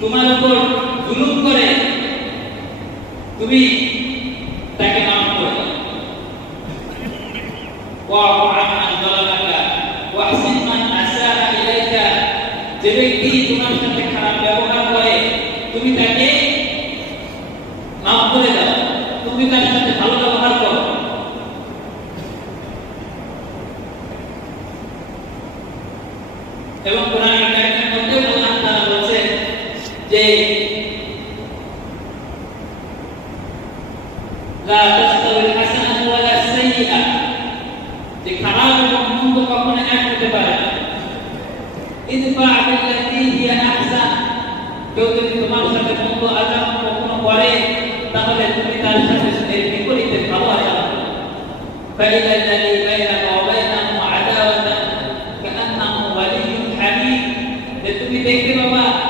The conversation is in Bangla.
তোমার উপর জুলুম করে তুমি তাকে মাফ করে দাও। ওয়া'ফু আম্মান যালামাকা ওয়াহসিন মান আসাআ ইলাইকা, যে ব্যক্তি তোমার সাথে খারাপ ব্যবহার করে তুমি তাকে মাফ করে দাও, তুমি তার সাথে ভালো ব্যবহার করো। এবং কোরআনের কারিমের মধ্যে আল্লাহ তাআলা বলেছেন যে লা তাস্তাউল হাসানাতু ওয়ালা সাইয়্যিআ, যে খারাপ এবং মন্দ কখনো এক হতে পারে না। ইদফা' বিল্লাতী হিয়া আহসান, কেউ যদি তোমার সাথে মন্দ আচরণ কখনো করে তাহলে তুমি তার সাথে এর বিপরীতে ভালো আচরণ করো। ফাইদাল্লাযী